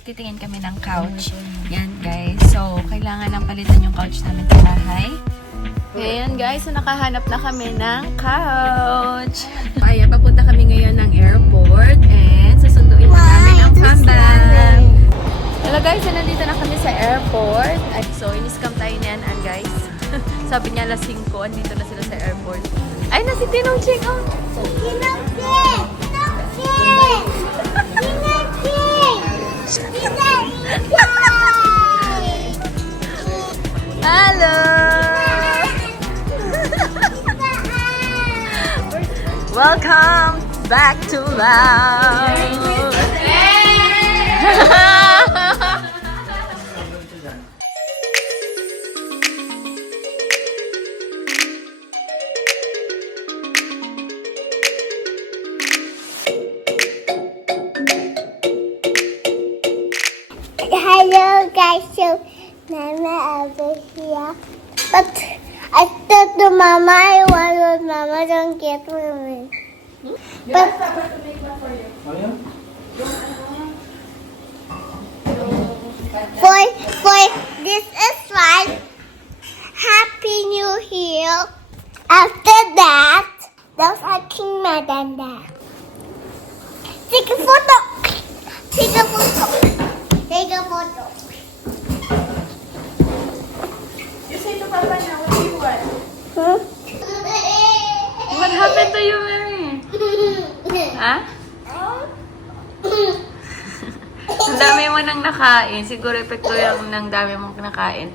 Titingin kami ng couch. Yan guys. So, kailangan nang palitan yung couch namin sa bahay. Ayan guys, so nakahanap na kami ng couch. Ayan, papunta kami ngayon ng airport and susunduin na namin ang pambag. Hello guys, so nandito na kami sa airport. So, in-scam tayo niyan, guys. Sabi niya alas 5, andito na sila sa airport. Ay, na si Tinong Ching, oh! Tinong Ching! Tinong Ching! Tinong Ching! Tinong Ching! Hello! Welcome back to Laos! Hello guys, so Mama over here. But I thought to Mama, I wanted Mama don't get me. But for this is right. Happy New Year. After that, those are King Madanda. Take a photo. Take a photo. Take a photo. You say to Papa now, what do you want? Huh? What happened to you, Mary? Ha? Ang dami mo nang nakain. Siguro epekto yung nang dami mong nakain.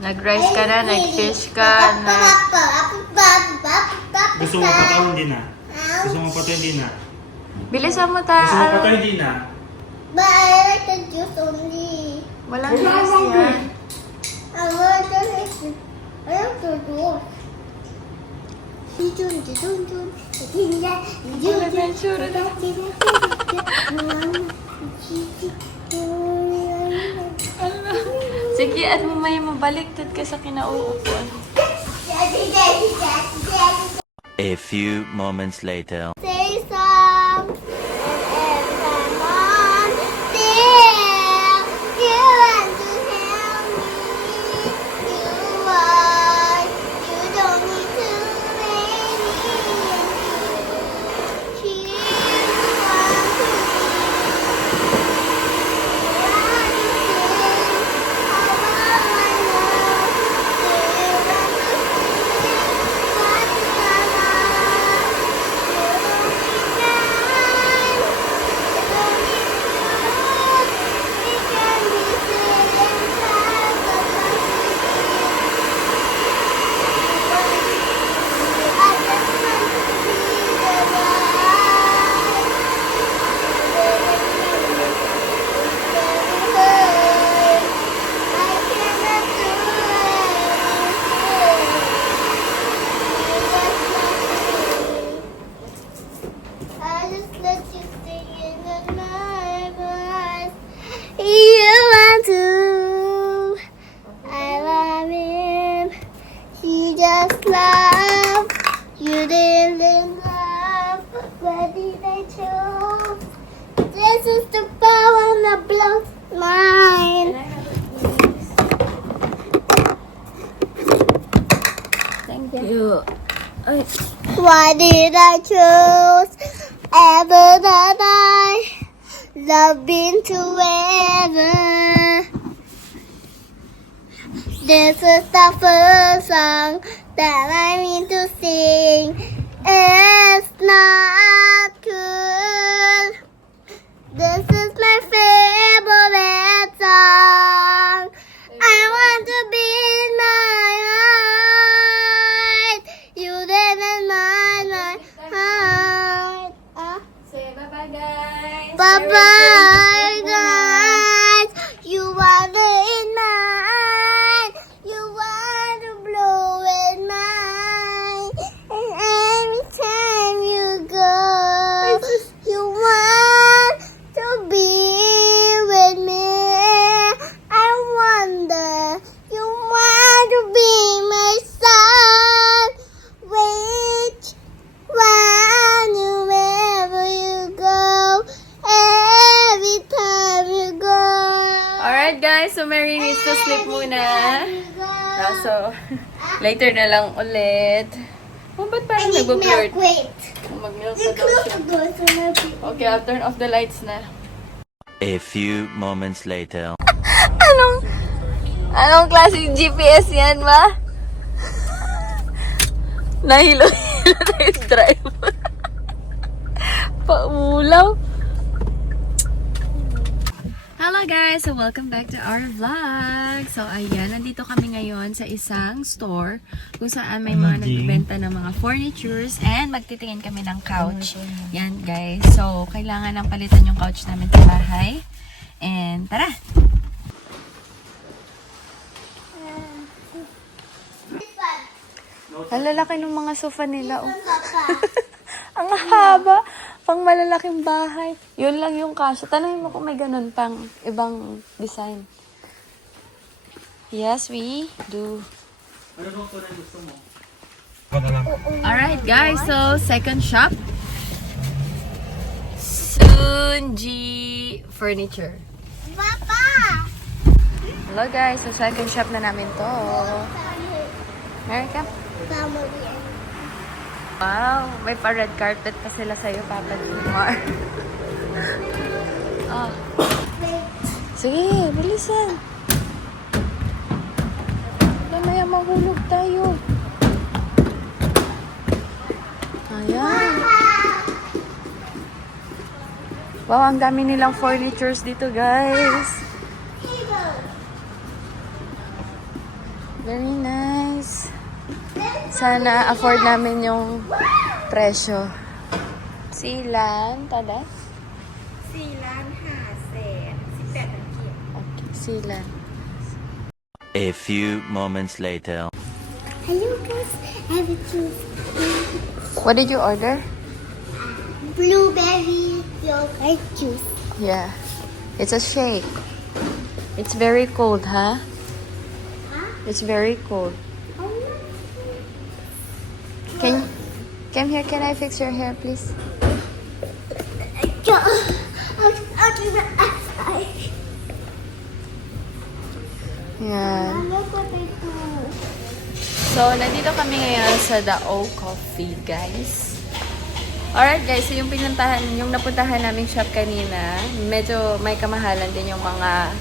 Nag-rice ka na, nag-fish ka, Gusto mo pa tayo hindi na? Gusto mo pa tayo hindi na? Bilisan mo Gusto mo pa ta. tayo hindi na? But I like the juice only. Walang rice yan. I want to listen. I have to do. Sige, at mamaya mabaliktad ka sa kinauupuan. A few moments later. Say some, and every time I'm there, you want to help me. You don't need to make me. You want to I just let you sing in the night, but you want to. I love him. He just loved. You didn't love. Where did I choose? This is the power that blows mine. Thank you. Ay, Why did I choose ever that I love been together? This is the first song that I mean to sing. It's not cool. This is my favorite song. I want to be in my heart. You didn't mind my heart. say bye-bye, guys. Bye bye, guys. You want to in mine. You want to blow in mine. And every time you go, you want to be. Alright guys, so Mary needs to sleep muna. So, later na lang ulit. Oh, ba't parang nagbo-blurred? Wait. Mag-milk You pa daw close siya. the door so no people. Okay, I'll turn off the lights na. A few moments later. Anong klaseng GPS yan, ma? Nahilo-hilo na yung drive. Paulaw. Hello guys! So welcome back to our vlog. So ayan, nandito kami ngayon sa isang store kung saan may mga nagbebenta ng mga furnitures and magtitingin kami ng couch. Yan guys. So kailangan ng palitan yung couch namin sa bahay. And tara! Ang lalaki ng mga sofa nila. Oh. Ang haba. Pang malalaking bahay. Yun lang yung kasya. Tanungin mo kung may ganun pang ibang design. Yes, we do. Alright guys, so second shop. Sunji Furniture. Papa! Hello guys, so second shop na namin to. America? Family. Wow, may pa-red carpet pa sila sa'yo, Papa Jumar. Oh. Sige, bilisan. Mamaya mahulog tayo. Ayan. Wow, ang dami nilang furnitures dito, guys. Very nice. Sana afford namin yung presyo. Silan, tada? Silan 500,18 Okay, silan. A few moments later. Hello guys, I have a juice. What did you order? Blueberry yogurt juice. Yeah. It's a shake. It's very cold, huh? It's very cold. Come here, can I fix your hair, please? I'll do the outside. Yan. Look what I do. So, nandito kami ngayon sa The O Coffee, guys. Alright, guys. So, yung napuntahan naming shop kanina, medyo may kamahalan din yung mga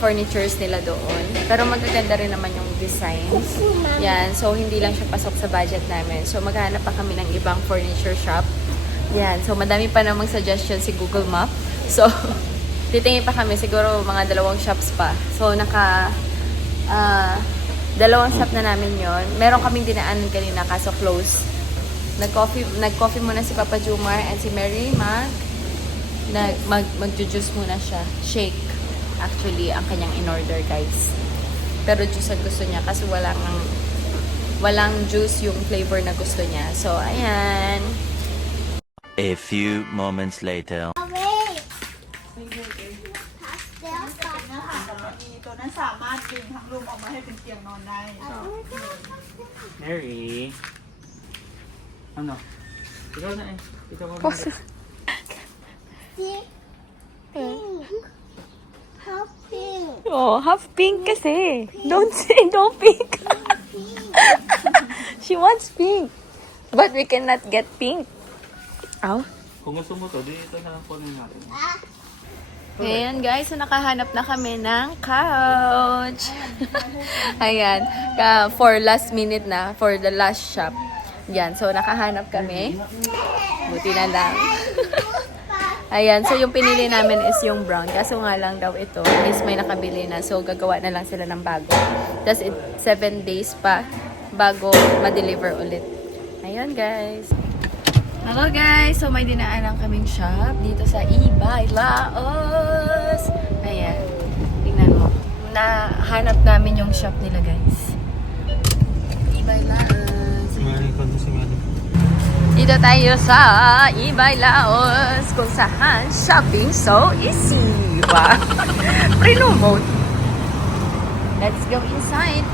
furnitures nila doon. Pero magaganda rin naman yung designs. Yan. So, hindi lang siya pasok sa budget namin. So, maghanap pa kami ng ibang furniture shop. Yan. So, madami pa namang suggestion si Google Map. So, titingin pa kami. Siguro mga 2 shops pa. So, dalawang shop na namin yon. Meron kaming dinaanan kanina kaso close. Nag-coffee muna si Papa Jumar and si Mary mag-juice muna siya. Shake. Actually, ang kanyang in-order, guys. Pero juice ang gusto niya kasi walang juice yung flavor na gusto niya. So, ayan. A few moments later. Wait. ตัวนั้นสามารถดึงทั้งรูมออกมาให้เป็นเตียงนอนได้ Mary. Ano? Ikaw na eh. Ikaw mo. See? Pink. How pink? Oh, half pink kasi. Don't pink. She wants pink. But we cannot get pink. Oh. Kung gusto mo to, dito na kunin natin. Ayan guys, so nakahanap na kami ng couch. Ayan, for last minute na, for the last shop. Yan, so nakahanap kami. Buti na lang. Ayan, so yung pinili namin is yung brown. Kaso nga lang daw ito is may nakabili na. So gagawa na lang sila ng bago. Tapos 7 days pa bago ma-deliver ulit. Ayan guys. Hello guys! So may dinaanan kaming shop dito sa Ibay Laos. Ayan. Tingnan mo. Nahanap namin yung shop nila guys. Ibay Laos. Dito tayo sa Ibay Laos kung saan shopping so easy. Wow. Pre-remote. Let's go inside.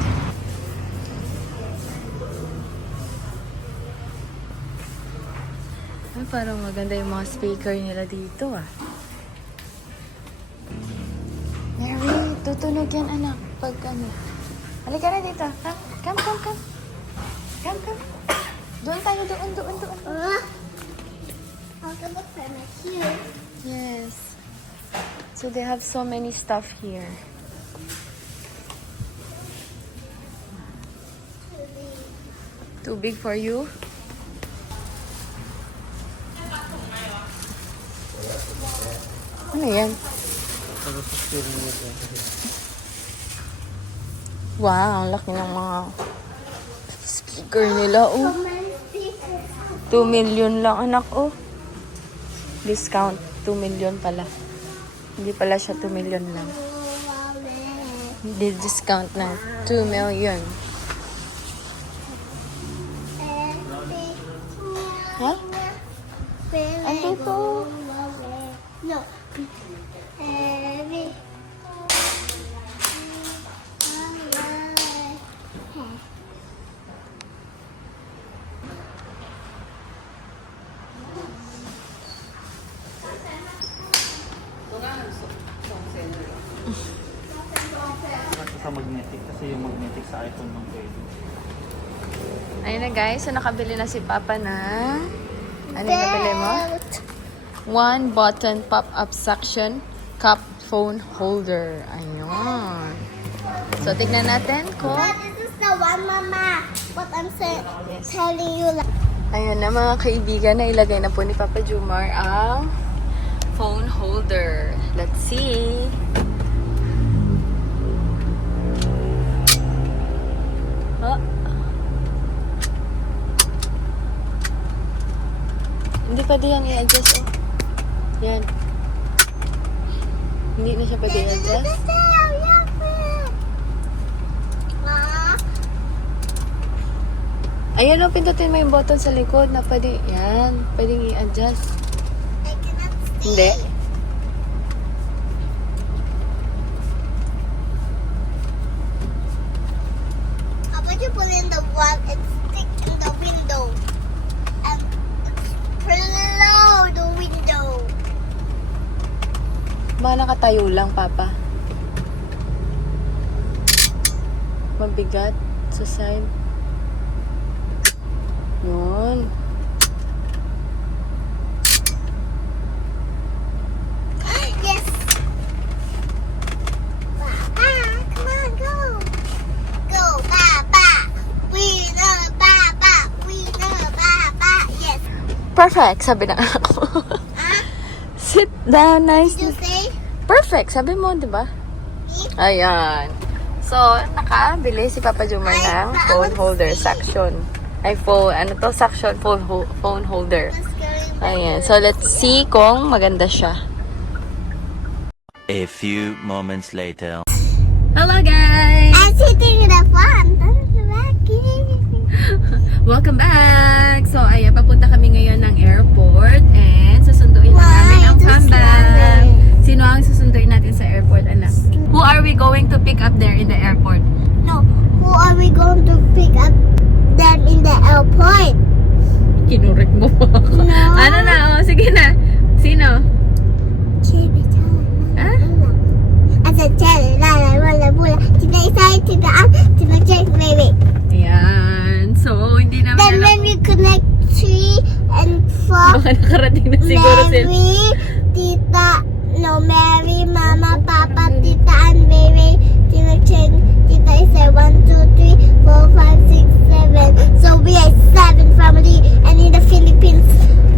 Ay, parang maganda yung mga speaker nila dito ah. Mary, Tutunog yan, anak. Pag ano. Halika na dito. Come. Come. Doon tayo, doon. I'll go look for my cute. Yes. So they have so many stuff here. Too big for you? Ano yan? Wow, ang laki ng mga speaker nila, oh. 2 million lang, anak, oh. Discount, 2 million pala. Hindi pala siya 2 million lang. Hindi discount ng 2 million. Ha? Andito. No. Heavy. Sa magnetic kasi yung magnetic sa iPhone ng pwede. Ayun na guys, so nakabili na si Papa na. Ano yung nabili mo? 1 button pop-up suction cup phone holder. Ayun. So tignan natin kung... This is the one, Mama. What I'm saying, telling you. Ayun na mga kaibigan, na ilagay na po ni Papa Jumar ang phone holder. Let's see. Oh. Hindi pwede yan i-adjust, oh. Yan. Hindi na siya pwede i-adjust. Ayun, oh, pindutin mo yung button sa likod na pwede, yan, pwedeng i-adjust. I cannot see. Hindi. How about you put in the wall and stick in the window? And below the window. Ba, nakatayo lang, Papa. Mabigat sa side. Yun. Yes. Papa, come on, go. Go, Papa. We know Papa. We know Papa. Yes. Perfect, sabi na ako. Huh? Sit down, nice. Did you say? Perfect, sabi mo, di ba? Ayan. So, nakabili si Papa Jumar ng phone holder suction. Ay, phone, ano to? Suction phone holder. Ayan. So, let's see kung maganda siya. A few moments later. Hello, guys! I'm sitting in the front. Welcome back! So, ayan, papunta kami ngayon ng airport and susunduin na namin ang pambag. Sino ang susunduin natin sa airport, anak? Who are we going to pick up there in the airport? No, who are we going to pick up them in the airport? Kinurek mo pa ako. No. Ano na? Oh, sige na. Sino? Ah? I said, baby. Ayan. So, hindi namin Then when we connect 3 and 4, baka nakarating na siguro sila. Mary, Tita, no, Mary, Mama, Papa, Tita, and Mary. Tita is a 1, 2, 3, 4, 5, 6, 7. So we are 7 family, and in the Philippines,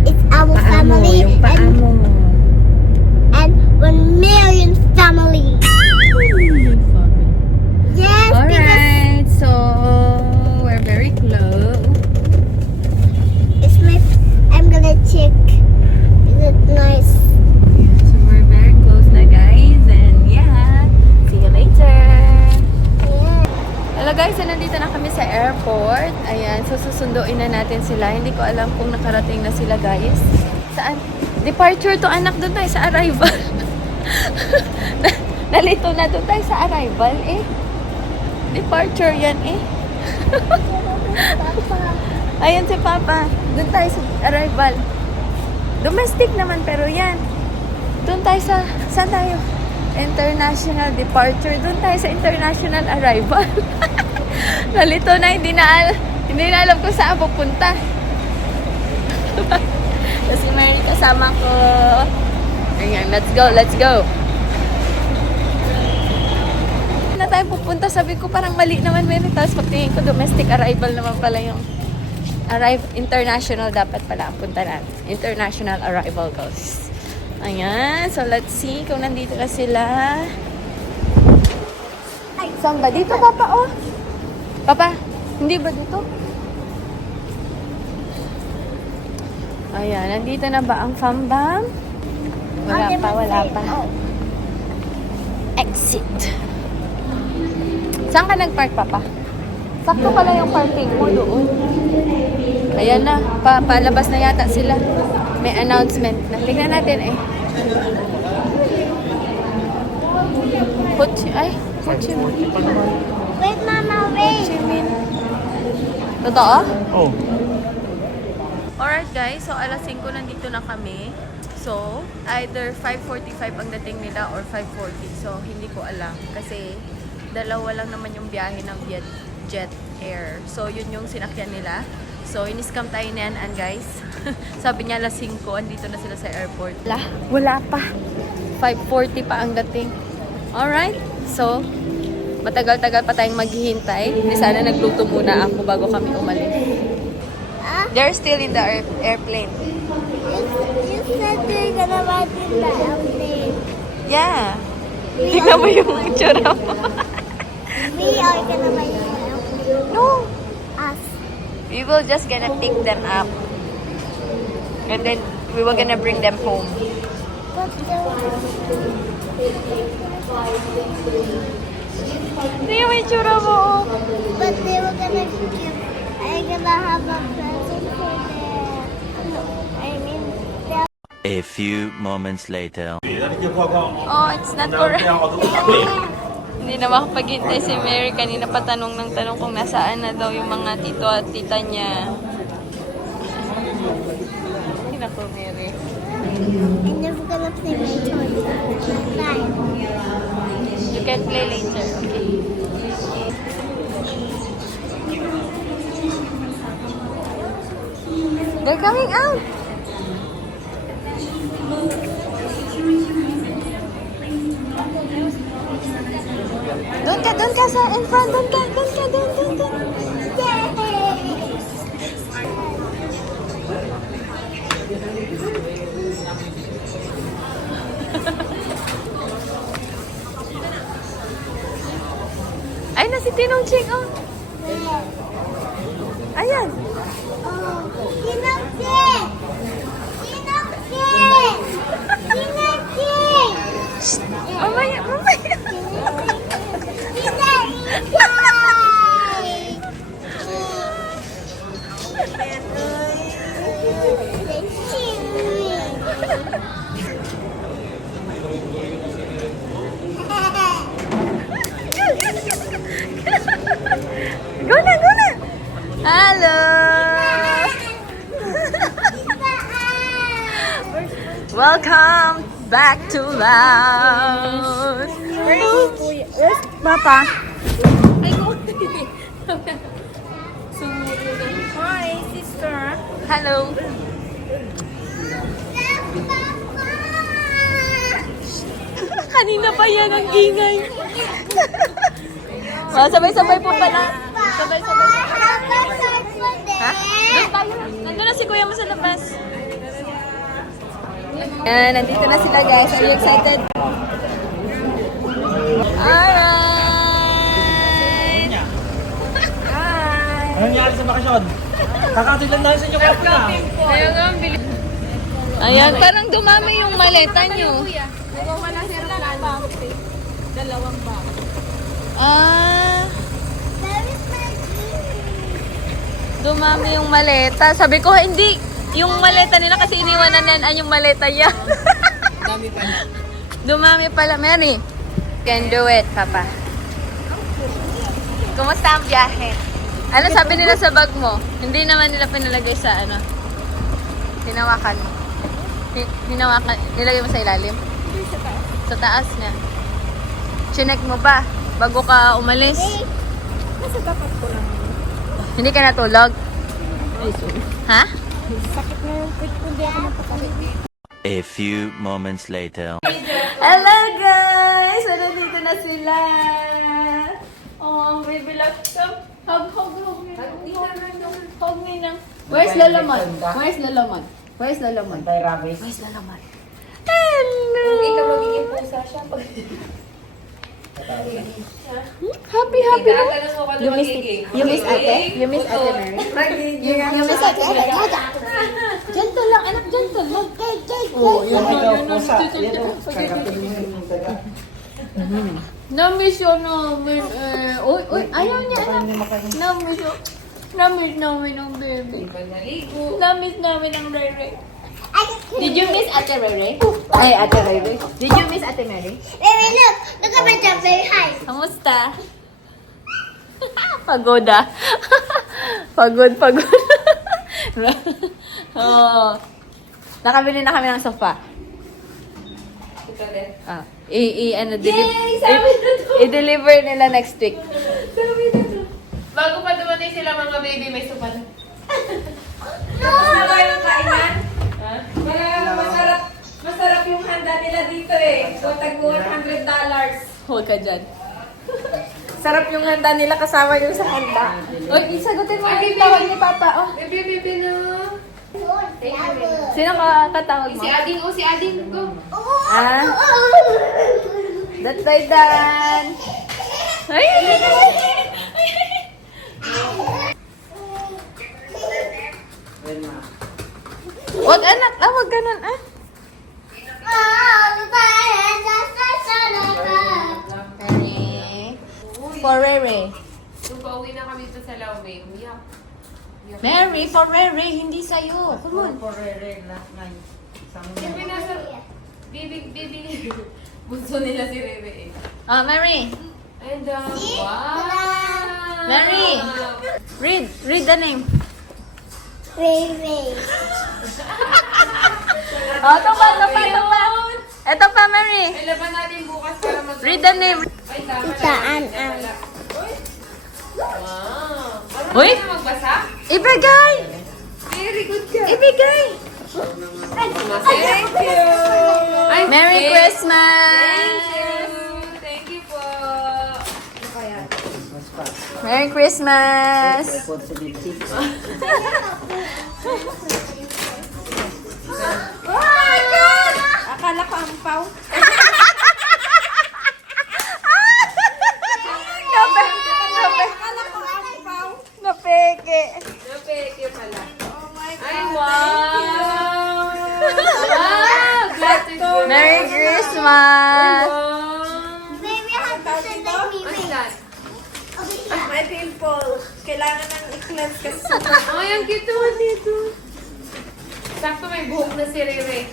it's our Paa mo, family, yung paa mo. and 1 million family. Yes, because Alright, so we're very close. it's my. I'm gonna check. Is it nice? Yeah, so we're very close na, guys. And yeah, see you later. Yeah. Hello guys, so nandito na kami sa airport. Ayan, so susunduin na natin sila. Hindi ko alam kung nakarating na sila, guys. Saan? Departure to, anak, doon tayo sa arrival. Nalito na doon tayo sa arrival, eh. Departure yan, eh. Ayan si Papa. Doon tayo sa arrival. Domestic naman, pero yan. Doon tayo sa... Saan tayo? international departure. Doon tayo sa international arrival. Nalito na, hindi na alam kung saan pupunta. Kasi may kasama ko. Ayan, let's go. Na tayo pupunta, sabi ko parang mali naman Mary. Tapos pagtingin ko, domestic arrival naman pala yung international dapat pala ang punta natin. International arrival goals. Ayan, so let's see kung nandito na sila. Saan ba? Dito, Papa, oh. Papa, hindi ba dito? Ayan, nandito na ba ang Fambam? Wala pa. Exit. Saan ka nag-park, Papa? Sakto pala yung parking mo doon. Ayan na, palabas na yata sila. May announcement na. Tingnan natin eh. Ho Chi Minh. Wait, Mama, wait. Ho Chi Minh. Totoo? Oh. Alright guys, so alas 5 nandito na kami. So, either 5:45 ang dating nila or 5:40. So, hindi ko alam. Kasi, dalawa lang naman yung biyahe ng Jet Air. So, yun yung sinakyan nila. So, in-scam tayo na yan, guys. Sabi niya alas 5, andito na sila sa airport. Wala pa. 5:40 pa ang dating. Alright, so, matagal-tagal pa tayong maghihintay. Hindi sana nagluto muna ako bago kami umalis. They're still in the airplane. You said they're gonna ride in the airplane. Yeah. Tingnan mo yung itsura mo. We are gonna ride in the airplane. No. Us. We will just gonna pick them up. And then, we were gonna bring them home. But Tingnan mo yung itsura mo. they were gonna give. I'm gonna have a present for them. I mean, they're A few moments later. Oh, it's not correct. Hindi na makapaghintay si Mary. Kanina pa tanong ng tanong kung nasaan na daw yung mga tito at tita niya. Hindi na ko, Mary. I'm never gonna play my toys. Bye. You can play later, okay? They're coming out! Doon ka sa in front, doon. Ay, na si Tinong Ching, oh. Ayan. Kinangkin! Mamaya. Go na. Hello! Welcome back to Laos! Papa? Hi, sister. Hello! Kanina pa yan ang ingay. Sabay-sabay po pala. Sabay-sabay po pala. Ha? Doon tayo. Nandun na si kuya mo sa labas. Yan, nandito na sila guys. Are you excited? Alright! Anong nangyari sa bakasyon? Kakatid lang tayo sa inyo kapila. Ayan, parang dumami yung maleta nyo. Dalawang bag. Dumami yung maleta. Sabi ko, hindi. Yung maleta nila kasi iniwanan yan yung maleta niya. Dami pa na. Dumami pala. Mary, can do it, Papa. Kumusta ang biyahe? Ano sabi nila sa bag mo? Hindi naman nila pinalagay sa ano? Hinawakan mo. Hinawakan. Nilagay mo sa ilalim? Hindi sa taas. Sa taas niya. Chinek mo ba? Bago ka umalis? Nasa dapat ko lang. Hindi ka natulog? Ha? Sakit na yung pit ko, hindi ako napakalit. A few moments later. Hello guys! So, nandito na sila. Oh, ang baby laptop. Hug Ninang. Where's Lalaman? Where's Lalaman? Where's Lalaman? Where's Lalaman? Hello! Ikaw magiging pusa siya pag... Happy. You miss ate? You miss ate Mary? You miss ate? Gentle lang, anak, gentle lang. Oh, yun. Namiss yun namin uy, ayaw niya, anak. Namiss yun. Namiss namin ang baby. Namiss namin ang Rere. Did you miss Ate Rere? Ay, Ate Rere. Did you miss Ate Mary? Baby, look. Look at my jump very high. Kamusta? Pagod ah. Pagod. Oh. Nakabili na kami ng sofa. Ah, i-deliver nila next week. Bago pa dumating sila mga baby, may sopa na. No! Masarap yung handa nila dito eh. So, tag-$100. Huwag ka dyan. Sarap yung handa nila kasama yung sa handa. Uy, sagutin mo yung tawag ni Papa. Oh. Baby, no. Sino ka katawag mo? Si Ading ko. Ah? That's my dad. Ay! Wag anak, wag ganun ah. For Rere. Nung pauwi na kami ito sa Laumay, umiyak. Mary, for Rere, hindi sa'yo. Come on. Siyempre nasa... Baby. Bunso nila si Rere eh. Ah, Mary. And, wow! Mary. Read the name. Baby. Oh, ito pa. Ito pa, Mary. Ay, laban natin bukas para mag... Read the name. Ay, tama na. Saan Wow! Marunong Uy! ka na magbasa? Ibigay! Very good ka. Ibigay! Thank you! Ay, Merry Christmas! Thank you po! Merry Christmas! Oh my God! Akala ko ang pau. Napeke. Napeke pala. Oh my God. Ay, wow! Wow! Glad to hear. Merry Christmas! Baby, I have to send like me. What's that? Over here. May pimple. Kailangan ng i-cleanse kasi. Ay, ang cute naman dito. Sakto may buhok na si Rere.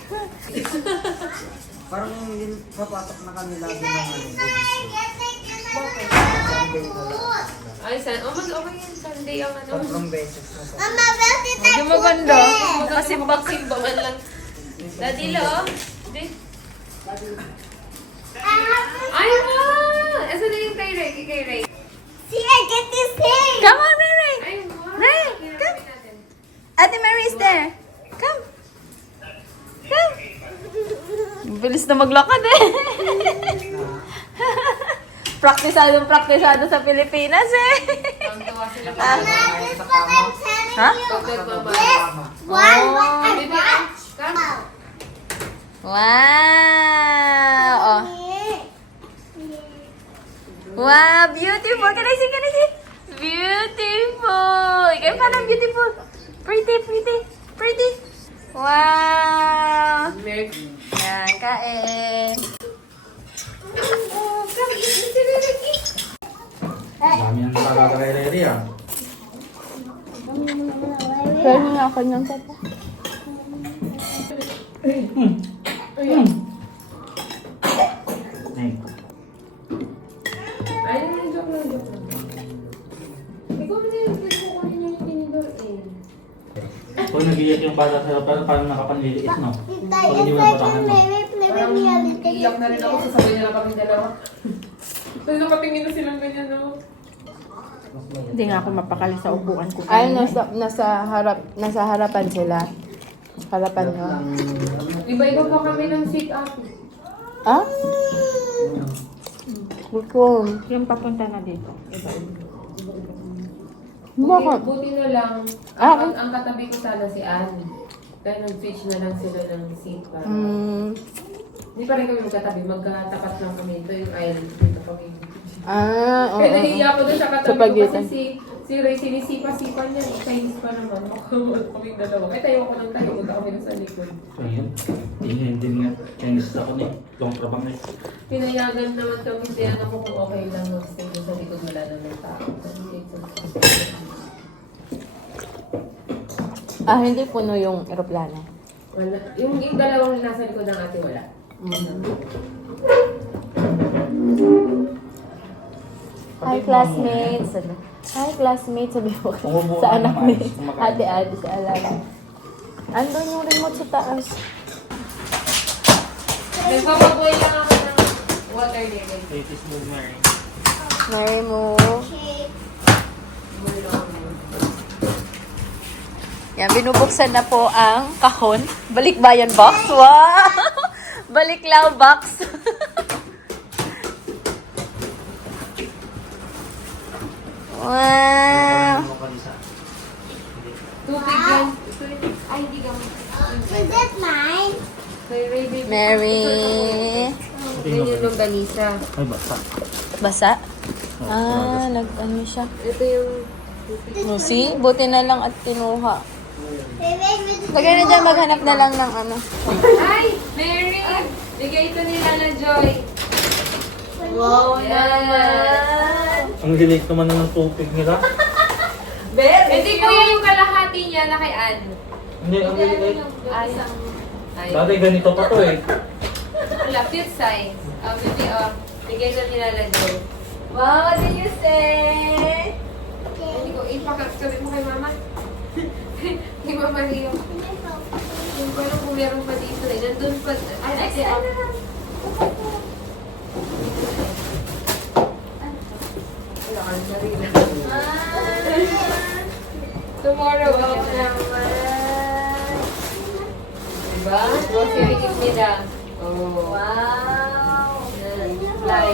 Parang hindi papasok na kami lagi ng Ay, mas okay yung Sunday ang ano. tatlong beses na sa... Mama, where's the Hindi maganda. Nakasimbang-simbangan lang. Daddy, lo. Di. Ay, wow! Asa na yung kay Ray? Kay Ray. See, I get this thing. Come on, Mary! Ay, wow! Ray, Hirapin natin. Ate Mary is there. Come. Bilis na maglakad eh. Praktisado sa Pilipinas eh. Tuwa sila pa. Mama, this is what I'm telling Huh? you. Pagkagmamahal. This one, what I Baby, bought. come. Wow. Oh. Wow, beautiful. Can I see? Beautiful. Ikaw parang beautiful. Pretty. Wow. Merry Yan, kain. Dami ang nakakakare-re ah. Pero nga ako niyang tata. Ay, Ay, joke lang. Ikaw mo na yung kukunin niya yung tinidor eh. kung nag-iyak yung bata sa'yo, pero parang nakapanliliit, no? Tita, if I can maybe play with me a little bit. Iyak na rin ako, sasabay na lang kami dalawa. So, nakatingin na silang ganyan, no? Hindi nga ako mapakali sa upuan ko. Ay, nasa harapan sila. Harapan nyo. Iba-iba pa kami ng seat up. Ah? Gusto. Yung papunta na dito. Bakit? Buti na lang. Ah, Ang katabi ko sana si Anne. Kaya nag-switch na lang sila ng seat para. Hindi pa rin kami magkatabi. Magkatapat lang kami. Ito yung aisle. Dito kami. oo. Kaya nahiya ko doon sa Sa katabi ko pagitan. kasi si Ray sinisipa-sipa niya. Chinese pa naman. Kaming dalawa. Kaya tayo ko ng tayo. Punta kami na sa likod. So yun. Hindi nga. Chinese ako na eh. Long trabang eh. Pinayagan naman kami siya na kung okay lang mag-stay doon sa likod. Wala naman tao. Hindi puno yung eroplano. Wala. Yung dalawang nasa likod ng ate wala. Hi, classmates. Hi, classmates. Sabi mo Umubo sa ka anak naman, ni kumakain. Ate Adi sa alala. Andun yung remote sa taas. Nagpapaboy lang ako ng water level. Latest move, Mary. Mary mo. Yan, binubuksan na po ang kahon. Balikbayan box. Wow! Baliklaw box. Wow! Tubig yan. Ay, hindi ka mo. Is that mine? Kay Ray, baby. Mary. Yan yung longganisa. Ay, basta. Basa? Nag-ano siya. Ito yung... No, see? Buti na lang at kinuha. Baby, Lagay na dyan, maghanap na lang ng ano. Ay! Mary! Bigay ito nila na Joy. Wow naman! Ang lilit naman ng tubig nila. Hindi ko yan yung kalahati niya na kay Anne. Hindi, ang lilit. Asang... Ay. Dati ganito pa to eh. Wala, cute size. Maybe, bigay na nila na Joy. Wow, what did you say? Hindi ko, ipakaksabi mo kay Mama. Kay Mama Rio. Yung parang kung meron pa dito eh. Nandun pa. Ay, ate, wala ka na rin. Tomorrow, wow naman. Diba? Grocery is nila. Oh. Wow! Fly.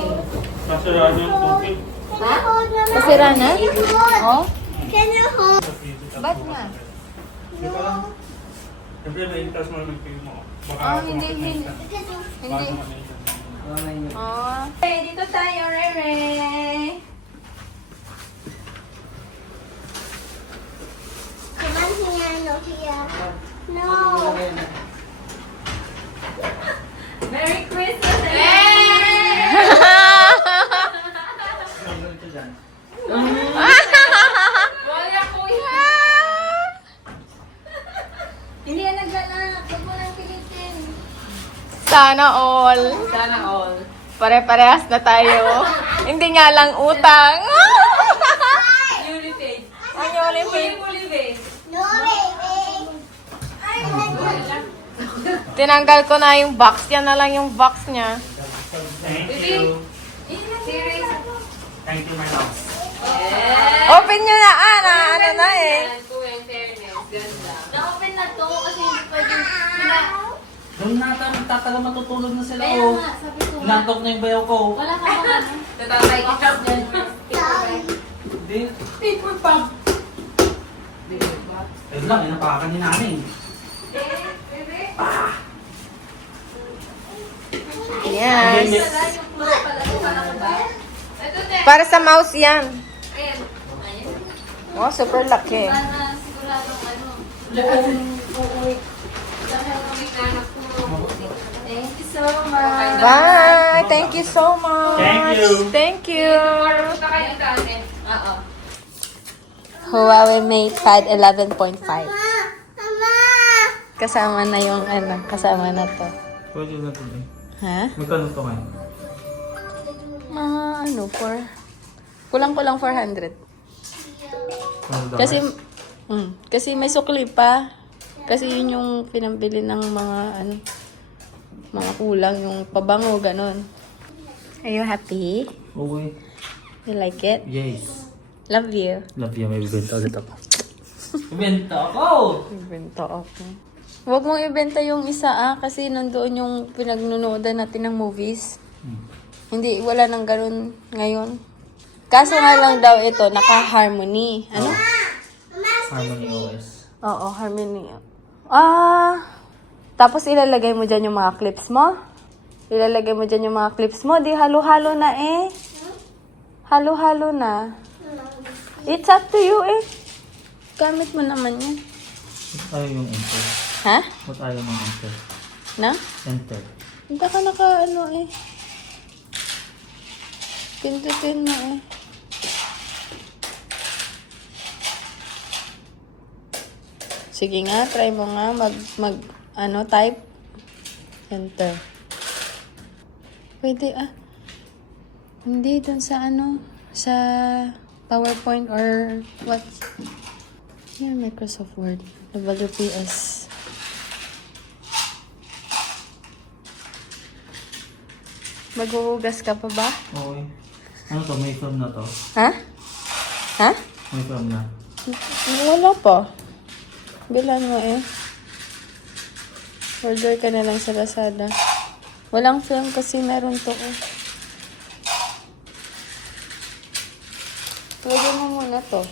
Masarado yung tubig. can you hold them? Masira na? Can you hold? Oh? Can you hold? Ba't na? Siyempre, na-interest mo naman kayo mo. Baka Hindi. Oh. Hey, dito tayo, Rere. Come on here, no here. No. Merry Christmas! Wala ko Hindi yan naglalak. Huwag mo lang pilitin. Sana all. Sana all. Pare-parehas na tayo. Hindi nga lang utang. Unity. Ang Unipay. No, baby. Tinanggal ko na yung box. Yan na lang yung box niya. Thank you. Series. Thank you, my love. Open nyo na, ano na eh. Kuya, fairness. Ganda. Na-open na to kasi hindi pwedeng Doon nagtatala matutulog na sila. Oh. Nantok na yung bayaw ko. Wala ka bang ano? Natatay ka. Hindi. Paper pump. Ayun lang, inapakan ni nanay. Yes. Hindi, Para sa mouse yan. Ayan. Oh, super laki. Thank you so much. Bye! Thank you so much. Thank you. Thank you. Punta kayo dati. Oo. Huawei Mate Pad 11.5. Mama. Kasama na yung kasama na to. Pwede na ito din. Ha? Magkano to kayo? Kulang-kulang 400. Ano daw? Kasi may sukli pa. Kasi yun yung pinambili ng mga mga kulang, yung pabango, ganon. Are you happy? Okay. You like it? Yes. Love you. Love you. May bibenta ulit ako. Bibenta ako! Ibenta ako. Huwag mong ibenta yung isa kasi nandoon yung pinagnunodan natin ng movies. Hindi, wala nang ganun ngayon. Kaso nga lang daw ito, naka-Harmony. Ano? Harmony OS. Oo, Harmony. Tapos ilalagay mo dyan yung mga clips mo? Ilalagay mo dyan yung mga clips mo? Di halo-halo na eh. Halo-halo na. It's up to you eh. Gamit mo naman yan. Ba't ayaw yung enter? Ha? Ba't ayaw ng enter? Na? Enter. Hindi ka naka ano eh. Pindutin mo eh. Sige nga, try mo nga type. Enter. Pwede Hindi dun sa sa PowerPoint or what? Here, Microsoft Word. WPS. Maghuhugas ka pa ba? Okay. Ano to? May film na to? Ha? Ha? May film na. Wala pa. Bilan mo eh. Order ka na lang sa Lazada. Walang film kasi meron to eh. Lagyan mo muna to.